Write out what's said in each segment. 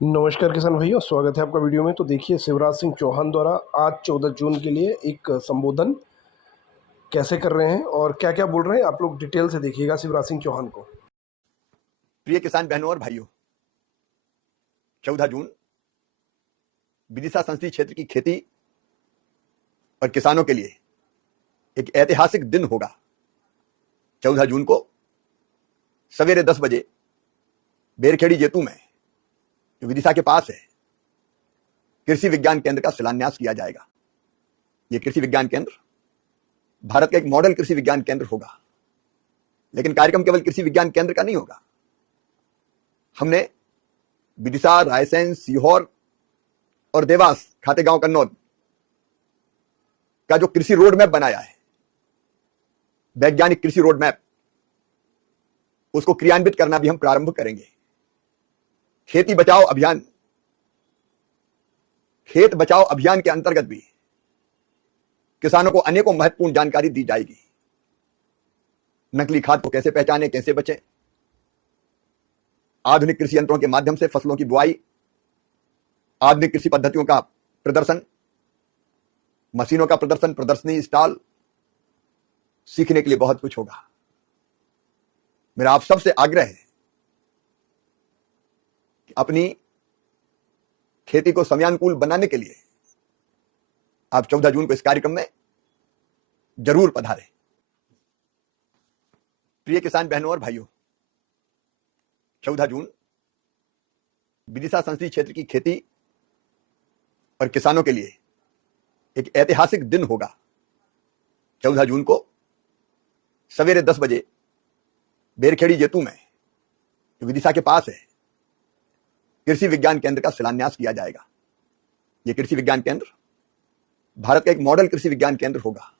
नमस्कार किसान भाइयों, स्वागत है आपका वीडियो में। तो देखिए, शिवराज सिंह चौहान द्वारा आज 14 जून के लिए एक संबोधन कैसे कर रहे हैं और क्या क्या बोल रहे हैं, आप लोग डिटेल से देखिएगा शिवराज सिंह चौहान को। प्रिय किसान बहनों और भाइयों, 14 जून विदिशा संसदीय क्षेत्र की खेती और किसानों के लिए एक ऐतिहासिक दिन होगा। 14 जून को सवेरे 10 बजे बेरखेड़ी जेतू में, जो विदिशा के पास है, कृषि विज्ञान केंद्र का शिलान्यास किया जाएगा। यह कृषि विज्ञान केंद्र भारत का एक मॉडल कृषि विज्ञान केंद्र होगा। लेकिन कार्यक्रम केवल कृषि विज्ञान केंद्र का नहीं होगा। हमने विदिशा, रायसेन, सीहोर और देवास, खातेगांव, कन्नौज का जो कृषि रोड मैप बनाया है, वैज्ञानिक कृषि रोड मैप, उसको क्रियान्वित करना भी हम प्रारंभ करेंगे। खेती बचाओ अभियान, खेत बचाओ अभियान के अंतर्गत भी किसानों को अनेकों महत्वपूर्ण जानकारी दी जाएगी। नकली खाद को कैसे पहचाने, कैसे बचें, आधुनिक कृषि यंत्रों के माध्यम से फसलों की बुआई, आधुनिक कृषि पद्धतियों का प्रदर्शन, मशीनों का प्रदर्शन, प्रदर्शनी, स्टॉल, सीखने के लिए बहुत कुछ होगा। मेरा आप सबसे आग्रह है कि अपनी खेती को समयानुकूल बनाने के लिए आप 14 जून को इस कार्यक्रम में जरूर पधारें। प्रिय किसान बहनों और भाइयों, 14 जून विदिशा संसदीय क्षेत्र की खेती और किसानों के लिए एक ऐतिहासिक दिन होगा। 14 जून को सवेरे 10 बजे बेरखेड़ी जेतू में, जो विदिशा के पास है, कृषि विज्ञान केंद्र का शिलान्यास किया जाएगा। यह कृषि विज्ञान केंद्र भारत का एक मॉडल कृषि विज्ञान केंद्र होगा।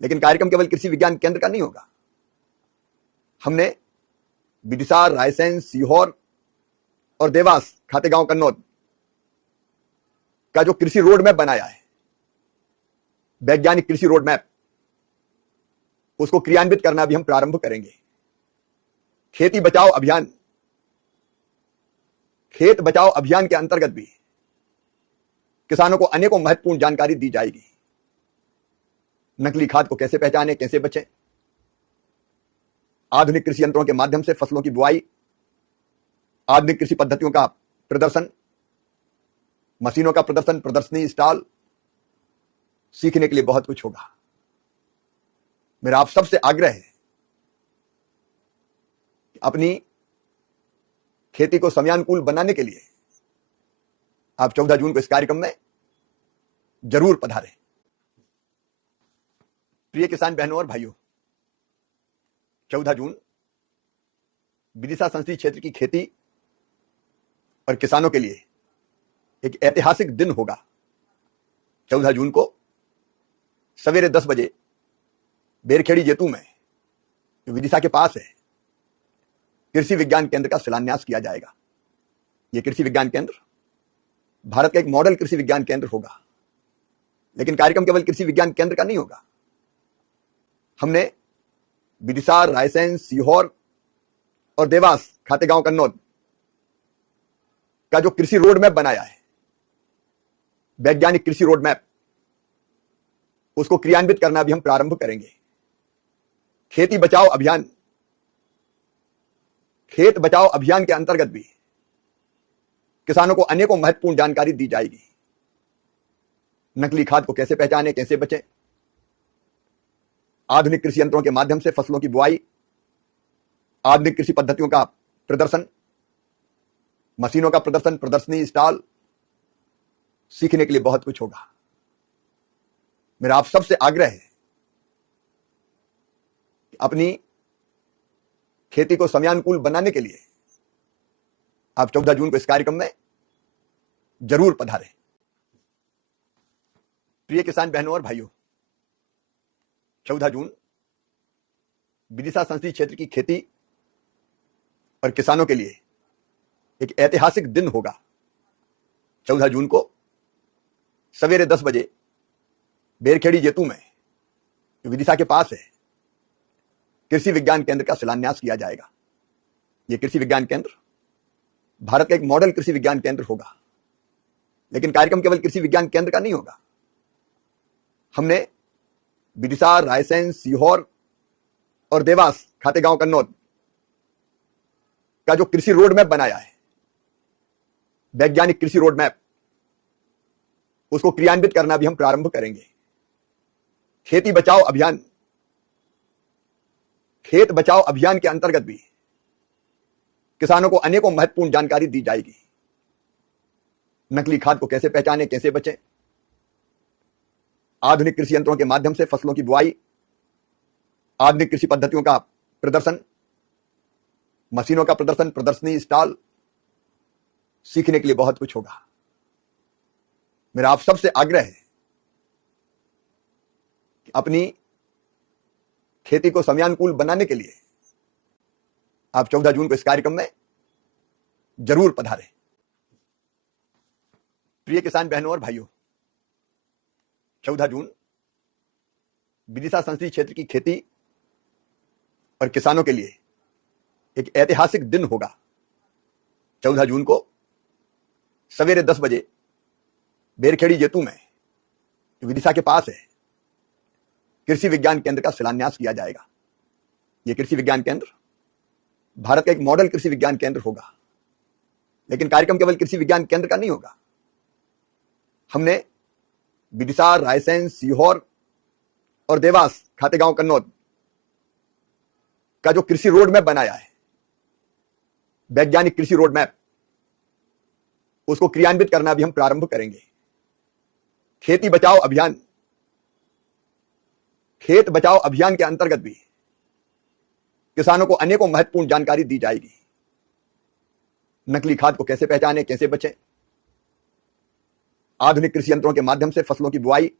लेकिन कार्यक्रम केवल कृषि विज्ञान केंद्र का नहीं होगा। हमने विदिशा, रायसेन, सीहोर और देवास, खातेगांव, कन्नौज का जो कृषि रोड मैप बनाया है, वैज्ञानिक कृषि रोड मैप, उसको क्रियान्वित करना भी हम प्रारंभ करेंगे। खेती बचाओ अभियान, खेत बचाओ अभियान के अंतर्गत भी किसानों को अनेकों महत्वपूर्ण जानकारी दी जाएगी। नकली खाद को कैसे पहचाने, कैसे बचें, आधुनिक कृषि यंत्रों के माध्यम से फसलों की बुआई, आधुनिक कृषि पद्धतियों का प्रदर्शन, मशीनों का प्रदर्शन, प्रदर्शनी, स्टॉल, सीखने के लिए बहुत कुछ होगा। मेरा आप सबसे आग्रह है कि अपनी खेती को समयानुकूल बनाने के लिए आप 14 जून को इस कार्यक्रम में जरूर पधारें। प्रिय किसान बहनों और भाइयों, 14 जून विदिशा संसदीय क्षेत्र की खेती और किसानों के लिए एक ऐतिहासिक दिन होगा। 14 जून को सवेरे 10 बजे बेरखेड़ी जेतू में, जो विदिशा के पास है, कृषि विज्ञान केंद्र का शिलान्यास किया जाएगा। यह कृषि विज्ञान केंद्र भारत का एक मॉडल कृषि विज्ञान केंद्र होगा। लेकिन कार्यक्रम केवल कृषि विज्ञान केंद्र का नहीं होगा। हमने विदिशा, रायसेन, सीहोर और देवास, खातेगांव, कन्नौज का जो कृषि रोड मैप बनाया है, वैज्ञानिक कृषि रोड मैप, उसको क्रियान्वित करना भी हम प्रारंभ करेंगे। खेती बचाओ अभियान, खेत बचाओ अभियान के अंतर्गत भी किसानों को अनेकों महत्वपूर्ण जानकारी दी जाएगी। नकली खाद को कैसे पहचाने, कैसे बचें, आधुनिक कृषि यंत्रों के माध्यम से फसलों की बुआई, आधुनिक कृषि पद्धतियों का प्रदर्शन, मशीनों का प्रदर्शन, प्रदर्शनी, स्टॉल, सीखने के लिए बहुत कुछ होगा। मेरा आप सबसे आग्रह है कि अपनी खेती को समयानुकूल बनाने के लिए आप 14 जून को इस कार्यक्रम में जरूर पधारें। प्रिय किसान बहनों और भाइयों, 14 जून विदिशा संसदीय क्षेत्र की खेती और किसानों के लिए एक ऐतिहासिक दिन होगा। 14 जून को सवेरे 10 बजे बेरखेड़ी जेतू में, जो विदिशा के पास है, कृषि विज्ञान केंद्र का शिलान्यास किया जाएगा। यह कृषि विज्ञान केंद्र भारत का एक मॉडल कृषि विज्ञान केंद्र होगा। लेकिन कार्यक्रम केवल कृषि विज्ञान केंद्र का नहीं होगा। हमने विदिशा, रायसेन, सीहोर और देवास, खातेगांव, कन्नौज का जो कृषि रोड मैप बनाया है, वैज्ञानिक कृषि रोड मैप, उसको क्रियान्वित करना भी हम प्रारंभ करेंगे। खेती बचाओ अभियान, खेत बचाओ अभियान के अंतर्गत भी किसानों को अनेकों महत्वपूर्ण जानकारी दी जाएगी। नकली खाद को कैसे पहचानें, कैसे बचें, आधुनिक कृषि यंत्रों के माध्यम से फसलों की बुआई, आधुनिक कृषि पद्धतियों का प्रदर्शन, मशीनों का प्रदर्शन, प्रदर्शनी, स्टॉल, सीखने के लिए बहुत कुछ होगा। मेरा आप सबसे आग्रह है कि अपनी खेती को समयानुकूल बनाने के लिए आप 14 जून को इस कार्यक्रम में जरूर पधारें। प्रिय किसान बहनों और भाइयों, 14 जून विदिशा संसदीय क्षेत्र की खेती और किसानों के लिए एक ऐतिहासिक दिन होगा। 14 जून को सवेरे 10 बजे बेरखेड़ी जेतू में, विदिशा के पास है, कृषि विज्ञान केंद्र का शिलान्यास किया जाएगा। यह कृषि विज्ञान केंद्र भारत का एक मॉडल कृषि विज्ञान केंद्र होगा। लेकिन कार्यक्रम केवल कृषि विज्ञान केंद्र का नहीं होगा। हमने विदिशा, रायसेन, सीहोर और देवास, खातेगांव, कन्नौज का जो कृषि रोड मैप बनाया है, वैज्ञानिक कृषि रोड मैप, उसको क्रियान्वित करना भी हम प्रारंभ करेंगे। खेती बचाओ अभियान, खेत बचाओ अभियान के अंतर्गत भी किसानों को अनेकों महत्वपूर्ण जानकारी दी जाएगी। नकली खाद को कैसे पहचानें, कैसे बचें, आधुनिक कृषि यंत्रों के माध्यम से फसलों की बुआई,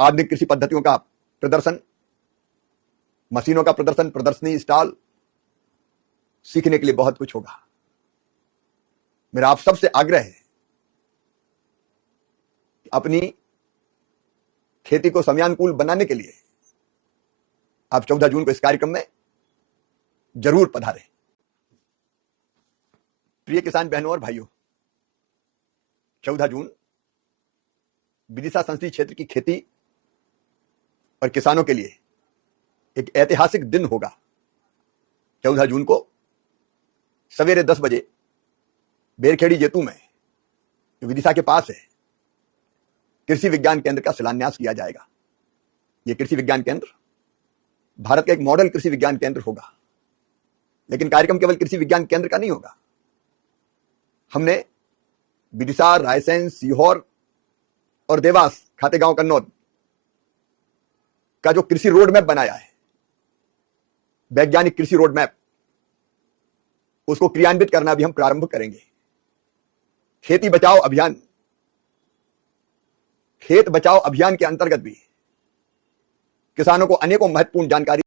आधुनिक कृषि पद्धतियों का प्रदर्शन, मशीनों का प्रदर्शन, प्रदर्शनी, स्टॉल, सीखने के लिए बहुत कुछ होगा। मेरा आप सबसे आग्रह है कि अपनी खेती को समयानुकूल बनाने के लिए आप 14 जून को इस कार्यक्रम में जरूर पधारें। प्रिय किसान बहनों और भाइयों, 14 जून विदिशा संसदीय क्षेत्र की खेती और किसानों के लिए एक ऐतिहासिक दिन होगा। 14 जून को सवेरे 10 बजे बेरखेड़ी जेतू में, विदिशा के पास है, कृषि विज्ञान केंद्र का शिलान्यास किया जाएगा। यह कृषि विज्ञान केंद्र भारत का एक मॉडल कृषि विज्ञान केंद्र होगा। लेकिन कार्यक्रम केवल कृषि विज्ञान केंद्र का नहीं होगा। हमने विदिशा, रायसेन, सीहोर और देवास, खातेगांव, कन्नौज का जो कृषि रोड मैप बनाया है, वैज्ञानिक कृषि रोड मैप, उसको क्रियान्वित करना भी हम प्रारंभ करेंगे। खेती बचाओ अभियान, खेत बचाओ अभियान के अंतर्गत भी किसानों को अनेकों महत्वपूर्ण जानकारी